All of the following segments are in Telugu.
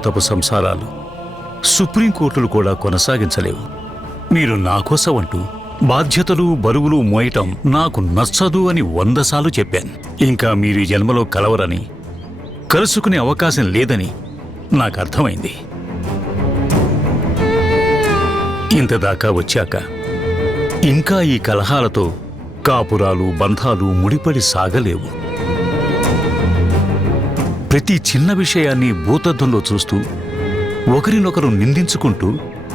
జీవితాంతపు సంసారాలు సుప్రీంకోర్టులు కూడా కొనసాగించలేవు. మీరు నా కోసం అంటూ బాధ్యతలు బరువులు మోయటం నాకు నచ్చదు అని 100 సార్లు చెప్పాను. ఇంకా మీరు ఈ జన్మలో కలవరని, కలుసుకునే అవకాశం లేదని నాకు అర్థమైంది. ఇంతదాకా వచ్చాక ఇంకా ఈ కలహాలతో కాపురాలు బంధాలు ముడిపడి సాగలేవు. ప్రతి చిన్న విషయాన్ని భూతద్దంలో చూస్తూ ఒకరినొకరు నిందించుకుంటూ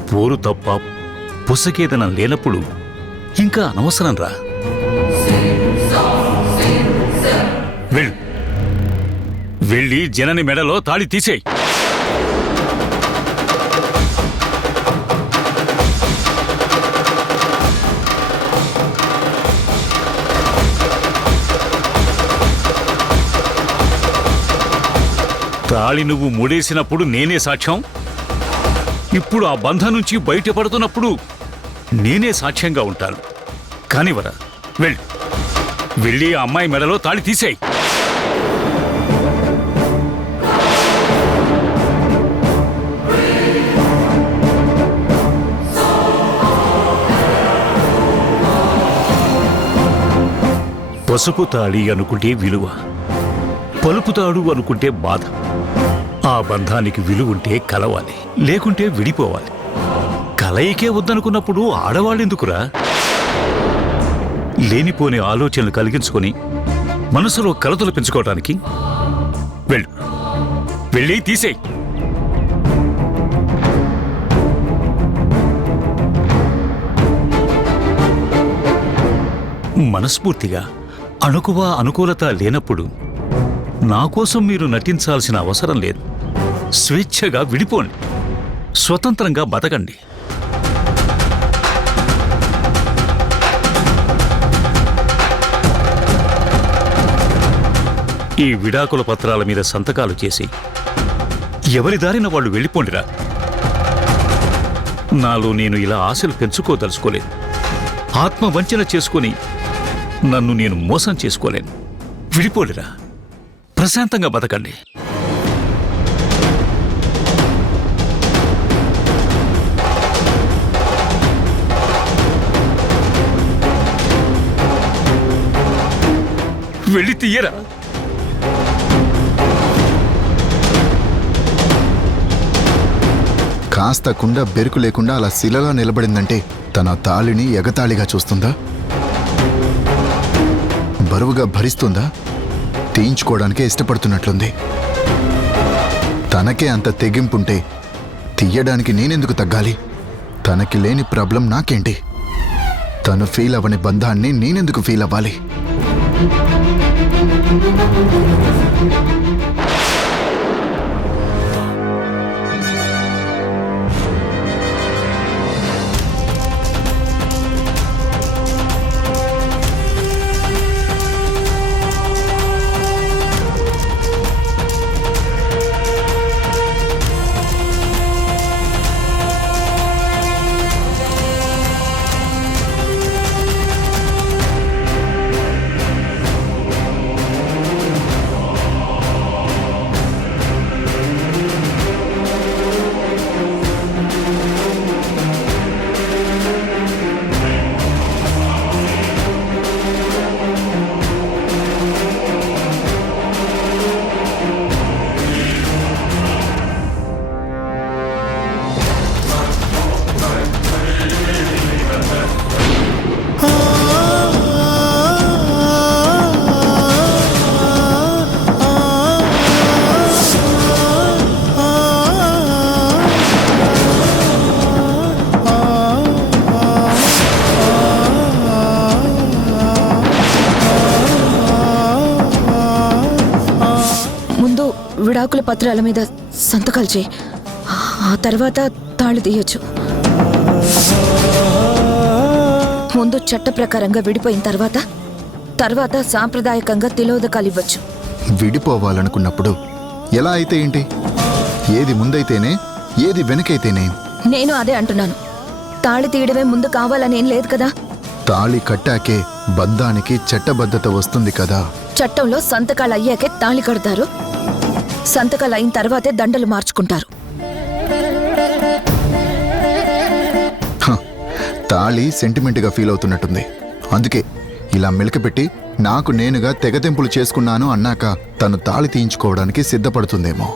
పోరు తప్ప పుసకేదనం లేనప్పుడు ఇంకా అనవసరం రా. వెళ్ళి జనని మెడలో తాళి తీసేయ్. తాళి నువ్వు ముడేసినప్పుడు నేనే సాక్ష్యం. ఇప్పుడు ఆ బంధం నుంచి బయటపడుతున్నప్పుడు నేనే సాక్ష్యంగా ఉంటాను. కానివరా, వెళ్ళి ఆ అమ్మాయి మెడలో తాళి తీసేయ్. పసుపు తాళి అనుకుంటే విలువ, పలుపుతాడు అనుకుంటే బాధ. ఆ బంధానికి విలువుంటే కలవాలి, లేకుంటే విడిపోవాలి. కలయికే వద్దనుకున్నప్పుడు ఆడవాళ్ళెందుకురా? లేనిపోని ఆలోచనలు కలిగించుకొని మనసులో కలతలు పెంచుకోవటానికి. వెళ్ళి తీసేయ్. మనస్ఫూర్తిగా అణుకువ అనుకూలత లేనప్పుడు నా కోసం మీరు నటించాల్సిన అవసరం లేదు. స్వేచ్ఛగా విడిపోండి, స్వతంత్రంగా బతకండి. ఈ విడాకుల పత్రాల మీద సంతకాలు చేసి ఎవరి దారిన వాళ్ళు వెళ్ళిపోండిరా. నాలో నేను ఇలా ఆశలు పెంచుకోదలుచుకోలేను. ఆత్మవంచన చేసుకుని నన్ను నేను మోసం చేసుకోలేను. విడిపోండిరా, ప్రశాంతంగా బతకండి. వెళ్ళి తీయరా. కాస్త కుండ బెరుకు లేకుండా అలా శిలలా నిలబడిందంటే తన తాళిని ఎగతాళిగా చూస్తుందా? బరువుగా భరిస్తుందా? తీయించుకోవడానికే ఇష్టపడుతున్నట్లుంది. తనకే అంత తెగింపుంటే తీయడానికి నేనెందుకు తగ్గాలి? తనకి లేని ప్రాబ్లం నాకేంటి? తను ఫీల్ అవ్వని బంధాన్ని నేనెందుకు ఫీల్ అవ్వాలి? విడాకుల పత్రాల మీద సంతకాలు చేయి. ఆ తర్వాత తాళి తీయొచ్చు. ముందు చట్ట ప్రకారంగా విడిపోయిన తర్వాత సాంప్రదాయకంగా తిలోదకాలు ఇవ్వచ్చు. విడిపోవాలనుకున్నప్పుడు ఎలా అయితే ఏంటి? ఏది ముందైతేనే, ఏది వెనకైతేనే. నేను అదే అంటున్నాను. తాళి తీయడమే ముందు కావాలనేం లేదు కదా. తాళి కట్టాకే బంధానికి చట్టబద్ధత వస్తుంది కదా. చట్టంలో సంతకాలు అయ్యాకే తాళి కడతారు. సంతకాలు అయిన తర్వాతే దండలు మార్చుకుంటారు. తాళి సెంటిమెంట్గా ఫీల్ అవుతున్నట్టుంది. అందుకే ఇలా మెలికపెట్టి నాకు నేనుగా తెగతెంపులు చేసుకున్నాను అన్నాక తను తాళి తీయించుకోవడానికి సిద్ధపడుతుందేమో.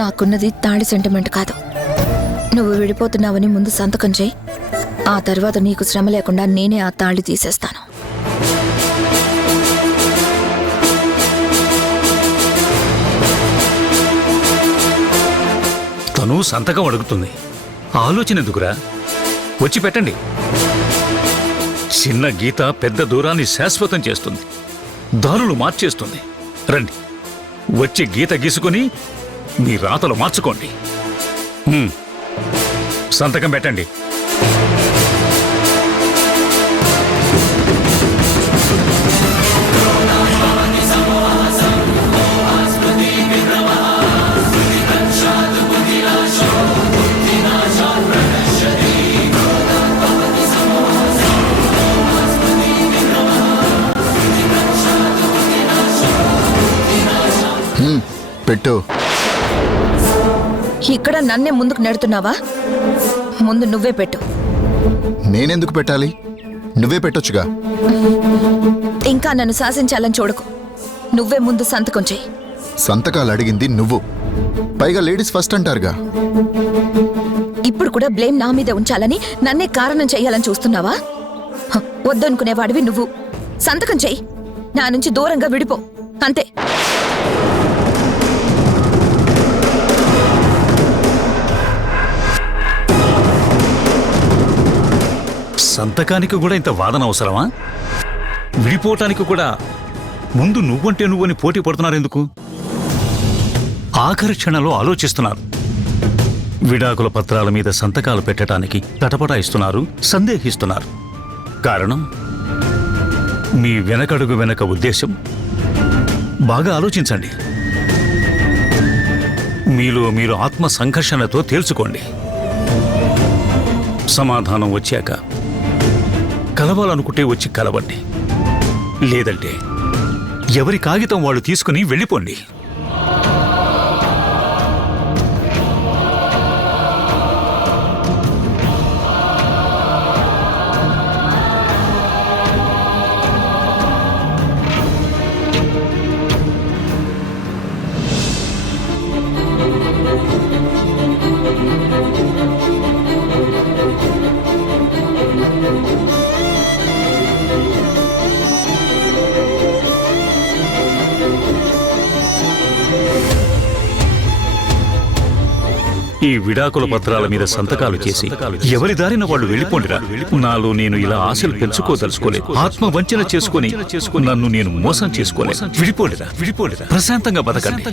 నాకున్నది తాళి సెంటిమెంట్ కాదు. నువ్వు విడిపోతున్నావని ముందు సంతకం చేయి. ఆ తర్వాత నీకు శ్రమ లేకుండా నేనే ఆ తాళి తీసేస్తాను. తను సంతకం అడుగుతుంది. ఆలోచన ఎందుకురా? వచ్చి పెట్టండి. చిన్న గీత పెద్ద దూరాన్ని శాశ్వతం చేస్తుంది, దారులు మార్చేస్తుంది. రండి, వచ్చి గీత గీసుకొని మీ రాతలు మార్చుకోండి. సంతకం పెట్టండి. పెట్టు. ఇక్కడ నన్నే ముందుకు నెడుతున్నావా? ముందు నువ్వే పెట్టు. నేనెందుకు పెట్టాలి? నువ్వే పెట్టొచ్చుగా. ఇంకా నన్ను శాసించాలని చూడకు. నువ్వే ముందు సంతకం చేయి. సంతకాలు అడిగింది నువ్వు, పైగా లేడీస్ ఫస్ట్ అంటారుగా. ఇప్పుడు కూడా బ్లేమ్ నా మీద ఉంచాలని, నన్నే కారణం చెయ్యాలని చూస్తున్నావా? వద్దనుకునేవాడివి నువ్వు. సంతకం చెయ్యి. నా నుంచి దూరంగా విడిపో, అంతే. సంతకానికి కూడా ఇంత వాదన అవసరమా? విడిపోవటానికి కూడా ముందు నువ్వంటే నువ్వని పోటీ పడుతున్నారు ఎందుకు? ఆఖరి క్షణంలో ఆలోచిస్తున్నారు. విడాకుల పత్రాల మీద సంతకాలు పెట్టడానికి తటపటాయిస్తున్నారు, సందేహిస్తున్నారు. కారణం మీ వెనకడుగు వెనక ఉద్దేశం బాగా ఆలోచించండి. మీలో మీరు ఆత్మ సంఘర్షణతో తేల్చుకోండి. సమాధానం వచ్చాక కలవాలనుకుంటే వచ్చి కలవండి, లేదంటే ఎవరి కాగితం వాళ్ళు తీసుకుని వెళ్ళిపోండి. ఈ విడాకుల పత్రాల మీద సంతకాలు చేసి ఎవరి దారిన వాళ్ళు వెళ్ళిపోండిరా. నాలో నేను ఇలా ఆశలు పెంచుకోదలుచుకోలేదు. ఆత్మ వంచన చేసుకుని నన్ను నేను మోసం చేసుకోలేదు. విడిపోండిరా, విడిపోండిరా. ప్రశాంతంగా బతకండి.